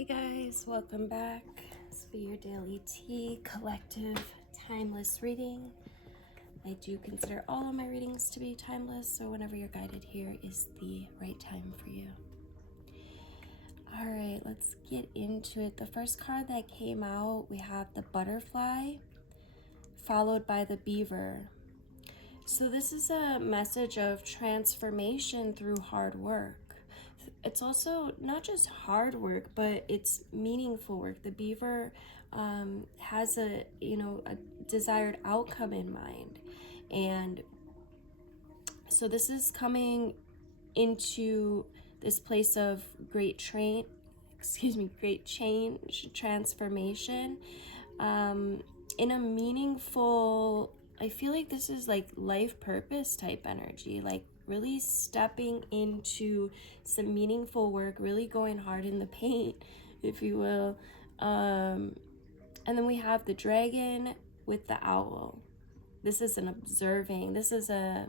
Hey guys, welcome back. This will be your daily tea collective timeless reading. I do consider all of my readings to be timeless, so whenever you're guided here is the right time for you. All right, let's get into it. The first card that came out, we have the butterfly followed by the beaver. So this is a message of transformation through hard work. It's also not just hard work, but it's meaningful work. The beaver has a desired outcome in mind, and so this is coming into this place of great change, transformation, in a meaningful. I feel like this is like life purpose type energy, like really stepping into some meaningful work, really going hard in the paint, if you will. And then we have the dragon with the owl. This is an observing. This is a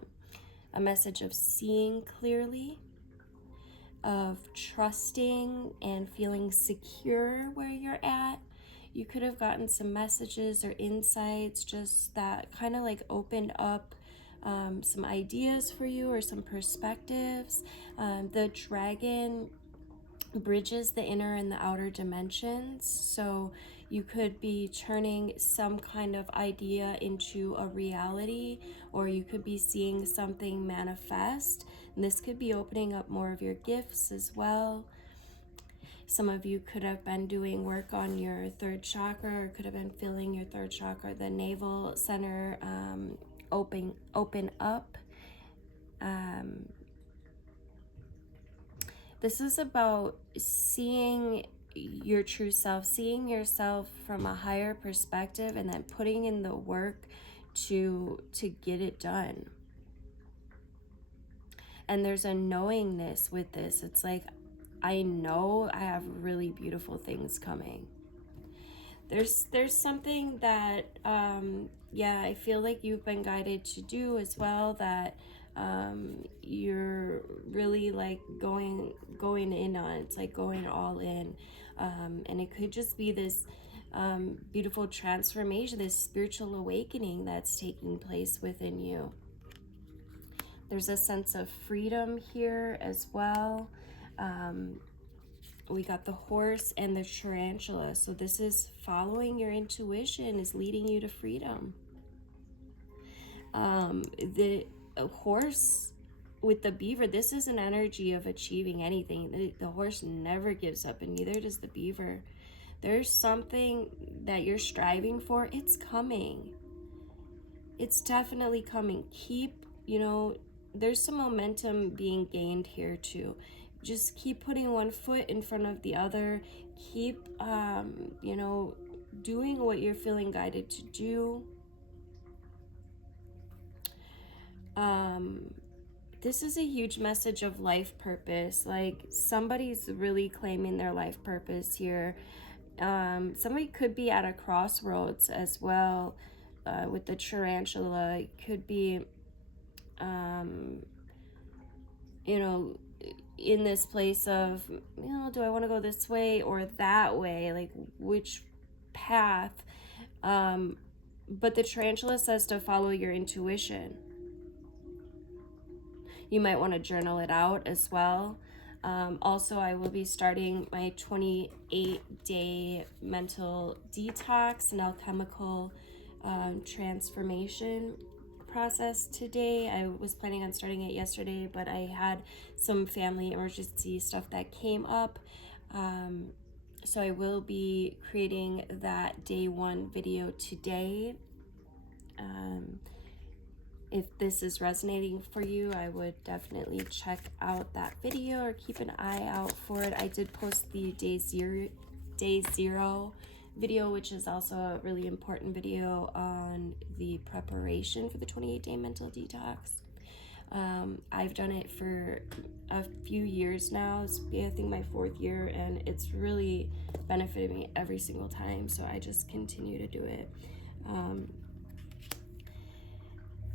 message of seeing clearly, of trusting and feeling secure where you're at. You could have gotten some messages or insights just that kind of like opened up some ideas for you or some perspectives. The dragon bridges the inner and the outer dimensions, so you could be turning some kind of idea into a reality, or you could be seeing something manifest, and this could be opening up more of your gifts as well. Some of you could have been doing work on your third chakra, or could have been feeling your third chakra, the navel center, open up. This is about seeing your true self, seeing yourself from a higher perspective, and then putting in the work to get it done. And there's a knowingness with this. It's like, I know I have really beautiful things coming. There's something that I feel like you've been guided to do as well, that you're really like going in on. It's like going all in, and it could just be this beautiful transformation, this spiritual awakening that's taking place within you. There's a sense of freedom here as well. We got the horse and the tarantula. So this is following your intuition, is leading you to freedom. The horse with the beaver, this is an energy of achieving anything. The horse never gives up, and neither does the beaver. There's something that you're striving for. It's coming. It's definitely coming. There's some momentum being gained here too. Just keep putting one foot in front of the other. Keep, doing what you're feeling guided to do. This is a huge message of life purpose. Like, somebody's really claiming their life purpose here. Somebody could be at a crossroads as well. With the tarantula, it could be, in this place of, do I want to go this way or that way? Like, which path? But the tarantula says to follow your intuition. You might want to journal it out as well. Also, I will be starting my 28-day mental detox and alchemical transformation process today. I was planning on starting it yesterday, but I had some family emergency stuff that came up. So I will be creating that day one video today. If this is resonating for you, I would definitely check out that video or keep an eye out for it. I did post the day zero video, which is also a really important video on the preparation for the 28-day mental detox. I've done it for a few years now. It's, I think, my 4th year, and it's really benefited me every single time, so I just continue to do it.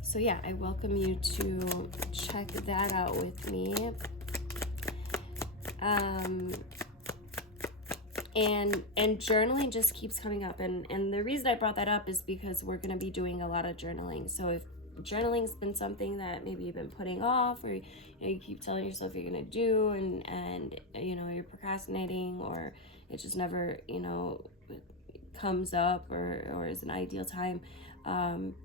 So yeah, I welcome you to check that out with me. and journaling just keeps coming up, and the reason I brought that up is because we're going to be doing a lot of journaling. So if journaling's been something that maybe you've been putting off, or you keep telling yourself you're going to do, and you're procrastinating, or it just never comes up, or is an ideal time,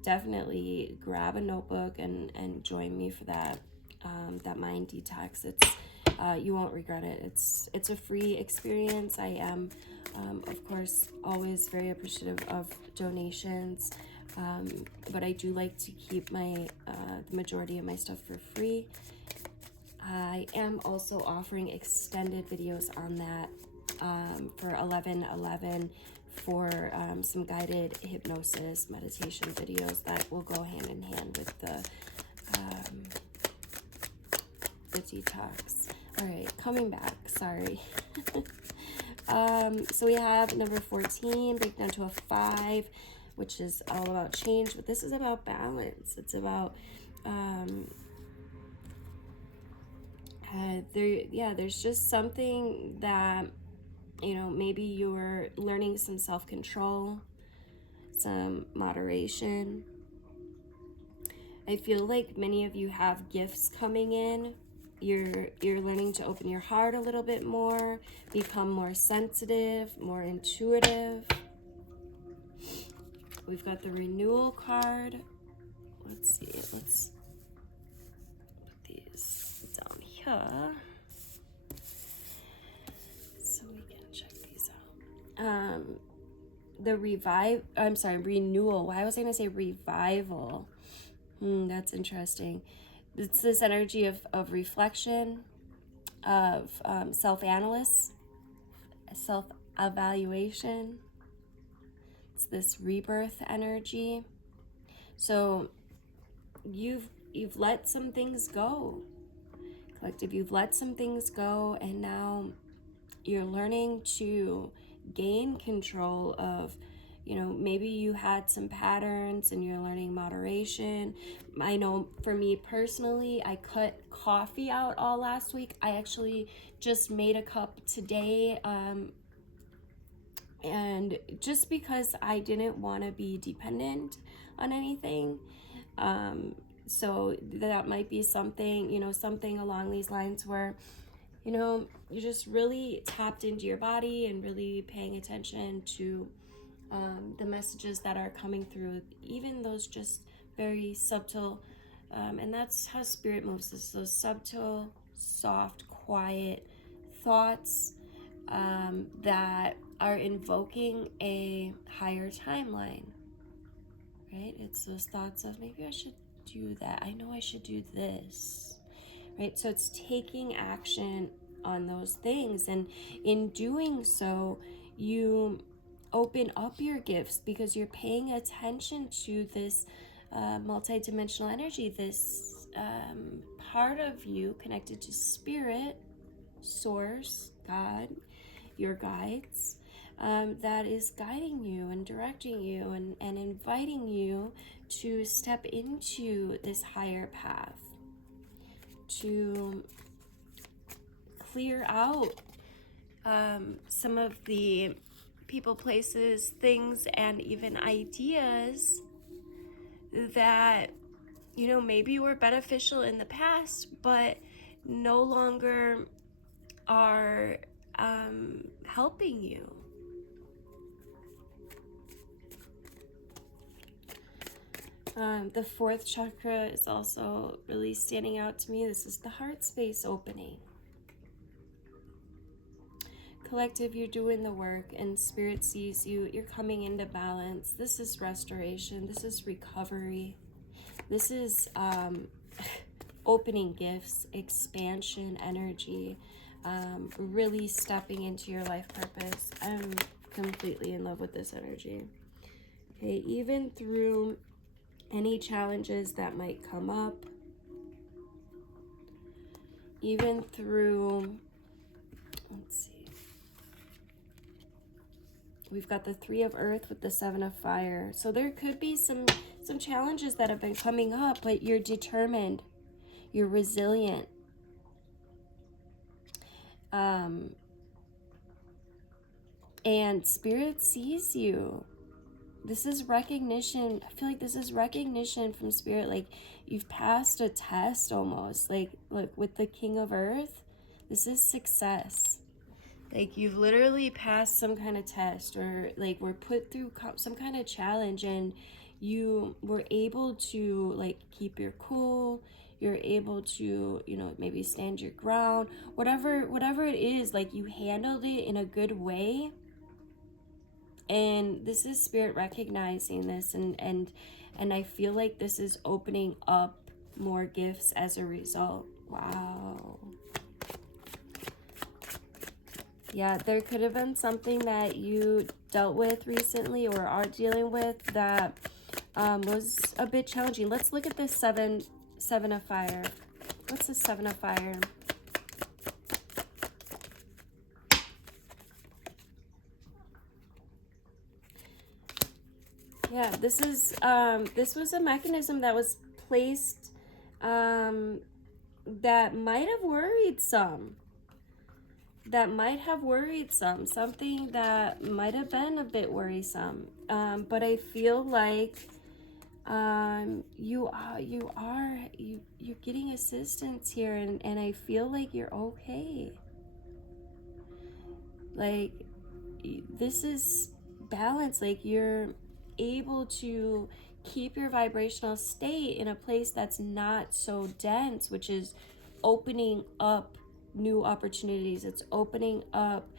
definitely grab a notebook and join me for that mind detox. It's you won't regret it. It's a free experience. I am of course always very appreciative of donations, but I do like to keep my the majority of my stuff for free. I am also offering extended videos on that for 11/11 for some guided hypnosis meditation videos that will go hand in hand with the detox. All right, coming back, sorry. So we have number 14 break down to a 5, which is all about change, but this is about balance. It's about there's just something that maybe you're learning some self-control, some moderation. I feel like many of you have gifts coming in. You're learning to open your heart a little bit more, become more sensitive, more intuitive. We've got the renewal card. Let's see, let's put these down here so we can check these out. Renewal. Why was I gonna say revival? That's interesting. It's this energy of reflection, of self-evaluation. It's this rebirth energy. So you've let some things go. Collective, you've let some things go, and now you're learning to gain control of, maybe you had some patterns and you're learning moderation. I know for me personally, I cut coffee out all last week. I actually just made a cup today, and just because I didn't want to be dependent on anything. So that might be something, something along these lines where you're just really tapped into your body and really paying attention to the messages that are coming through, even those just very subtle, and that's how spirit moves us, those subtle, soft, quiet thoughts that are invoking a higher timeline, right? It's those thoughts of, maybe I should do that, I know I should do this, right? So it's taking action on those things, and in doing so, you open up your gifts because you're paying attention to this multidimensional energy, this part of you connected to spirit, source, God, your guides, that is guiding you and directing you and inviting you to step into this higher path, to clear out some of the people, places, things, and even ideas that maybe were beneficial in the past but no longer are helping you. The 4th chakra is also really standing out to me. This is the heart space opening. Collective, you're doing the work and spirit sees you. You're coming into balance. This is restoration. This is recovery. This is opening gifts, expansion energy, really stepping into your life purpose. I'm completely in love with this energy. Okay, even through any challenges that might come up, even through, let's see, we've got the 3 of earth with the 7 of fire. So there could be some challenges that have been coming up, but you're determined, you're resilient. And Spirit sees you. This is recognition. I feel like this is recognition from Spirit. Like you've passed a test almost. Like, look, with the King of Earth, this is success. Like you've literally passed some kind of test, or like were put through some kind of challenge, and you were able to like keep your cool. You're able to, you know, maybe stand your ground. Whatever it is, like you handled it in a good way. And this is Spirit recognizing this, and I feel like this is opening up more gifts as a result. Wow. Yeah, there could have been something that you dealt with recently or are dealing with that was a bit challenging. Let's look at this seven of fire. What's the 7 of fire? Yeah, this was a mechanism that was placed that might have worried some. Something that might have been a bit worrisome. But I feel like you're getting assistance here, and I feel like you're okay. Like this is balance. Like you're able to keep your vibrational state in a place that's not so dense, which is opening up new opportunities. It's opening up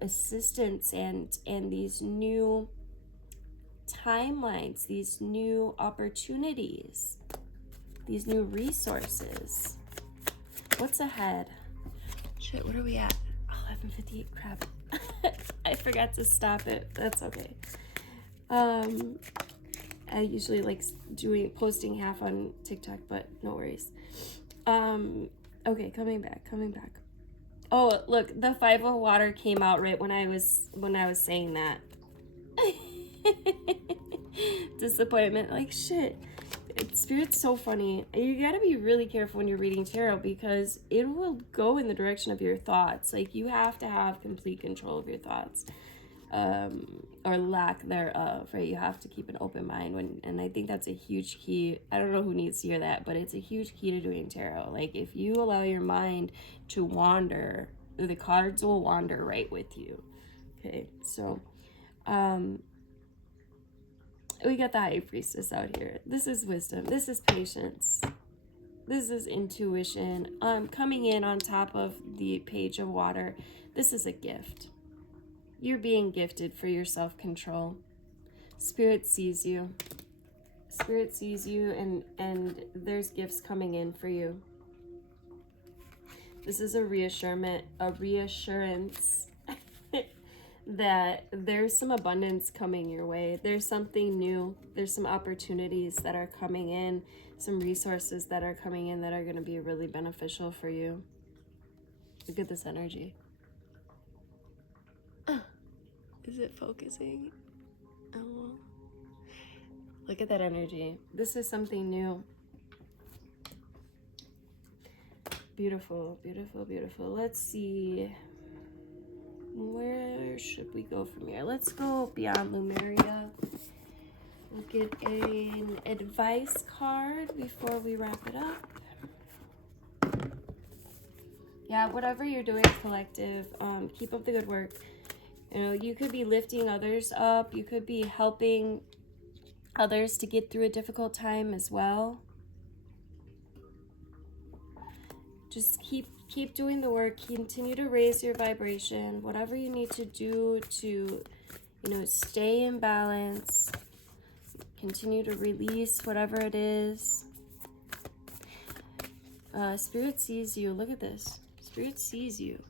assistance and these new timelines, these new opportunities, these new resources. What's ahead? Shit, what are we at? 11:58. Crap. I forgot to stop it. That's okay. I usually like posting half on TikTok, but no worries. Okay, coming back. Oh, look, the 5 of water came out right when I was saying that. Disappointment. Like, shit. Spirit's so funny. You gotta be really careful when you're reading tarot, because it will go in the direction of your thoughts. Like, you have to have complete control of your thoughts, or lack thereof, right? You have to keep an open mind, and I think that's a huge key. I don't know who needs to hear that, but it's a huge key to doing tarot. Like, if you allow your mind to wander, the cards will wander right with you. Okay, so we got the High Priestess out here. This is wisdom. This is patience. This is intuition. Coming in on top of the Page of Water. This is a gift. You're being gifted for your self-control. Spirit sees you. Spirit sees you, and there's gifts coming in for you. This is a reassurance that there's some abundance coming your way. There's something new. There's some opportunities that are coming in, some resources that are coming in that are going to be really beneficial for you. Look at this energy. Is it focusing? Oh, look at that energy. This is something new. Beautiful, beautiful, beautiful. Let's see. Where should we go from here? Let's go beyond Lemuria. We'll get an advice card before we wrap it up. Yeah, whatever you're doing, collective, keep up the good work. You know, you could be lifting others up. You could be helping others to get through a difficult time as well. Just keep doing the work. Continue to raise your vibration. Whatever you need to do to, you know, stay in balance. Continue to release whatever it is. Spirit sees you. Look at this. Spirit sees you.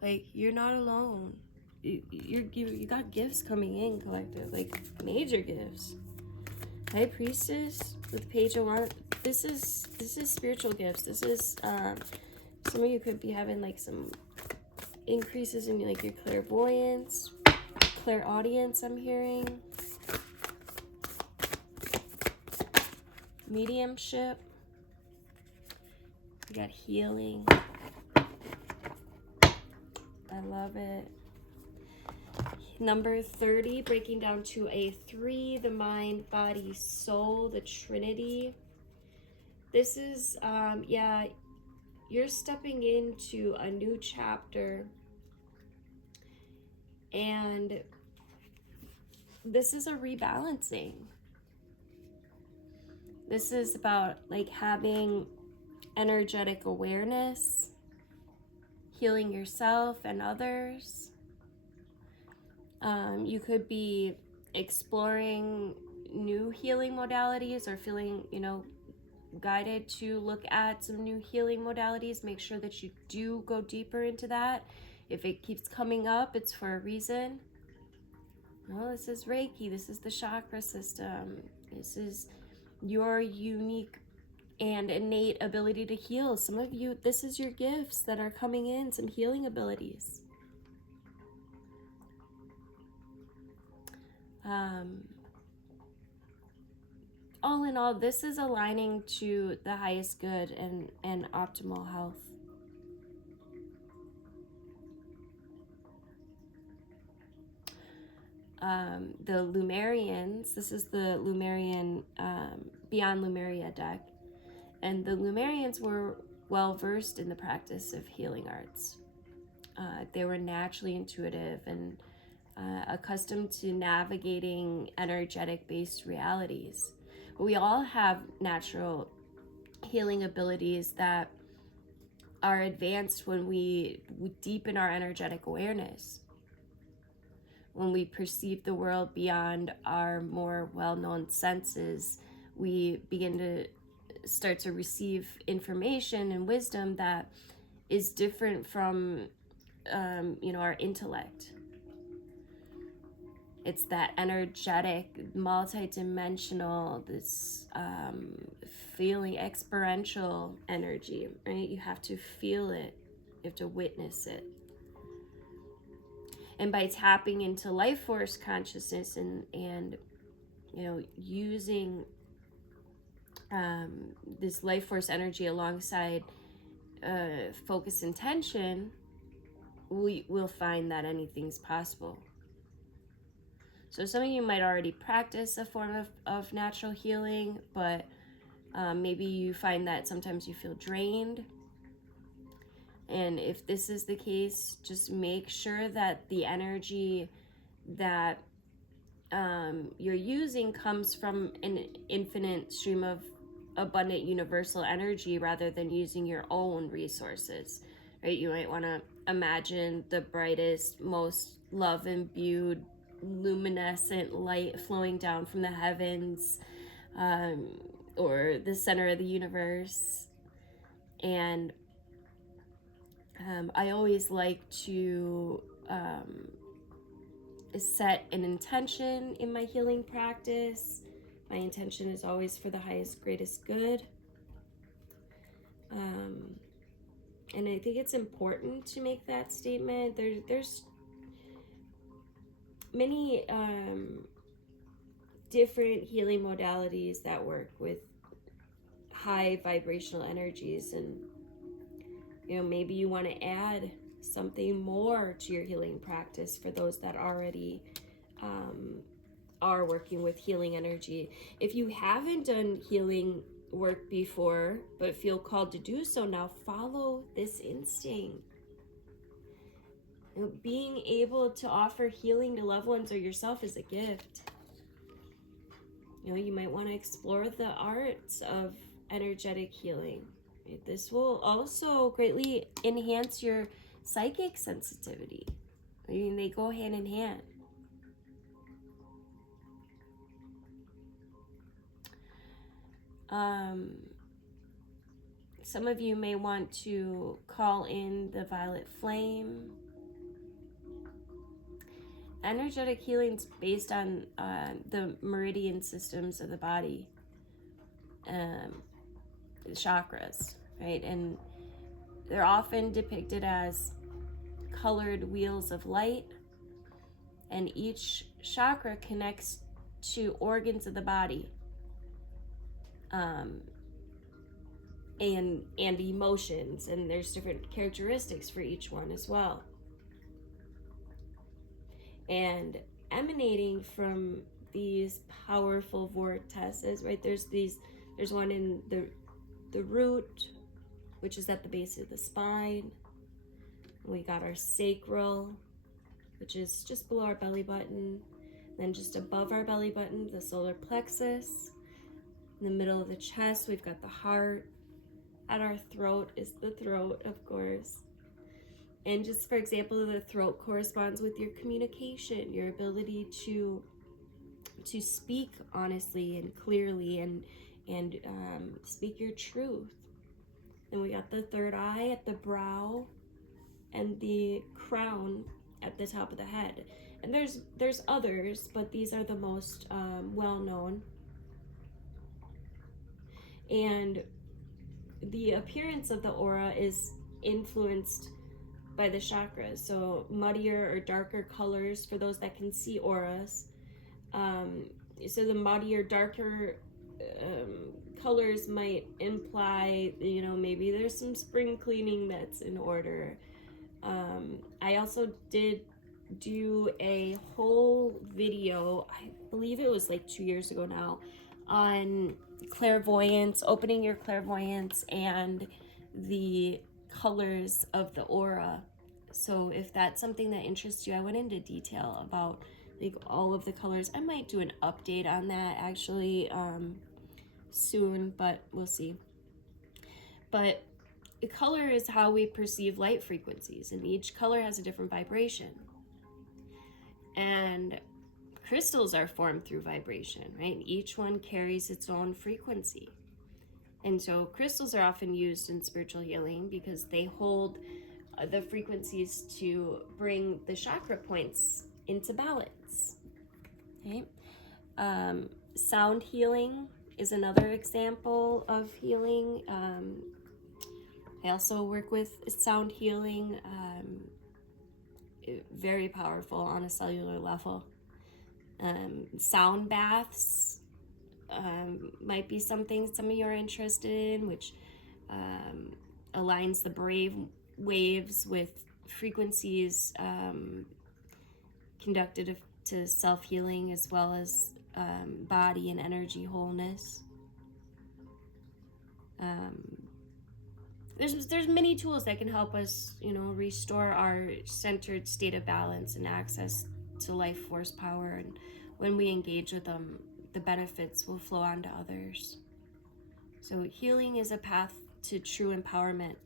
Like, you're not alone. You got gifts coming in, collective. Like, major gifts. High Priestess with Page of Water. This is spiritual gifts. This is some of you could be having like some increases in like your clairvoyance, clairaudience. I'm hearing mediumship. You got healing. I love it. Number 30, breaking down to a 3, the mind, body, soul, the Trinity. This is, yeah, you're stepping into a new chapter, and this is a rebalancing. This is about like having energetic awareness, healing yourself and others. You could be exploring new healing modalities or feeling, guided to look at some new healing modalities. Make sure that you do go deeper into that. If it keeps coming up, it's for a reason. No, this is Reiki. This is the chakra system. This is your unique and innate ability to heal. Some of you, this is your gifts that are coming in, some healing abilities. All in all, this is aligning to the highest good and optimal health. The Lemurians, this is the Lemurian, Beyond Lemuria deck. And the Lemurians were well versed in the practice of healing arts. They were naturally intuitive and accustomed to navigating energetic-based realities. We all have natural healing abilities that are advanced when we deepen our energetic awareness. When we perceive the world beyond our more well-known senses, we begin to start to receive information and wisdom that is different from, our intellect. It's that energetic, multi-dimensional, this feeling, experiential energy, right? You have to feel it. You have to witness it. And by tapping into life force consciousness and using this life force energy alongside focus intention, we will find that anything's possible. So some of you might already practice a form of natural healing, but maybe you find that sometimes you feel drained. And if this is the case, just make sure that the energy that you're using comes from an infinite stream of abundant universal energy rather than using your own resources, right? You might want to imagine the brightest, most love-imbued, luminescent light flowing down from the heavens, or the center of the universe. And I always like to set an intention in my healing practice. My intention is always for the highest, greatest good. And I think it's important to make that statement. There's many different healing modalities that work with high vibrational energies, and maybe you want to add something more to your healing practice for those that already are working with healing energy. If you haven't done healing work before but feel called to do so now, follow this instinct. Being able to offer healing to loved ones or yourself is a gift. You might want to explore the arts of energetic healing. This will also greatly enhance your psychic sensitivity. They go hand in hand. Some of you may want to call in the violet flame. Energetic healing is based on the meridian systems of the body, the chakras, right? And they're often depicted as colored wheels of light, and each chakra connects to organs of the body, and emotions, and there's different characteristics for each one as well. and emanating from these powerful vortexes, right? There's one in the root, which is at the base of the spine. We got our sacral, which is just below our belly button. Then just above our belly button, the solar plexus. In the middle of the chest, we've got the heart. At our throat is the throat, of course. And just for example, the throat corresponds with your communication, your ability to speak honestly and clearly and speak your truth. Then we got the third eye at the brow and the crown at the top of the head. And there's others, but these are the most well known. And the appearance of the aura is influenced by the chakras. So muddier or darker colors for those that can see auras. So the muddier, darker colors might imply, you know, maybe there's some spring cleaning that's in order. I also did do a whole video, I believe it was like 2 years ago now, on clairvoyance, opening your clairvoyance and the colors of the aura. So if that's something that interests you, I went into detail about like all of the colors. I might do an update on that actually soon, but we'll see. But the color is how we perceive light frequencies, and each color has a different vibration. And crystals are formed through vibration, right? Each one carries its own frequency. And so crystals are often used in spiritual healing because they hold the frequencies to bring the chakra points into balance. Okay. Sound healing is another example of healing. I also work with sound healing, very powerful on a cellular level. Sound baths might be something some of you are interested in, which aligns the brave waves with frequencies conducted to self-healing as well as body and energy wholeness. There's many tools that can help us, you know, restore our centered state of balance and access to life force power. And when we engage with them, the benefits will flow on to others. So healing is a path to true empowerment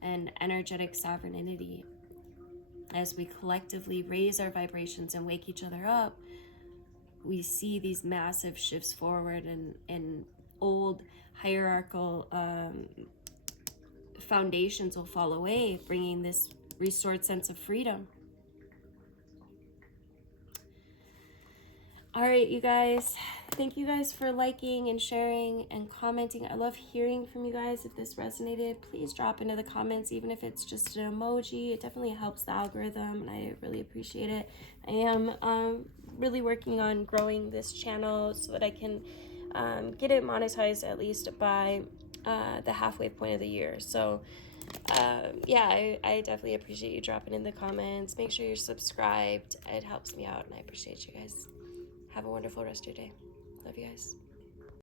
and energetic sovereignty. As we collectively raise our vibrations and wake each other up, we see these massive shifts forward, and old hierarchical foundations will fall away, bringing this restored sense of freedom. All right, you guys, thank you guys for liking and sharing and commenting. I love hearing from you guys. If this resonated, please drop into the comments, even if it's just an emoji. It definitely helps the algorithm, and I really appreciate it. I am really working on growing this channel so that I can get it monetized at least by the halfway point of the year. So yeah, I definitely appreciate you dropping in the comments. Make sure you're subscribed. It helps me out, and I appreciate you guys. Have a wonderful rest of your day. Love you guys.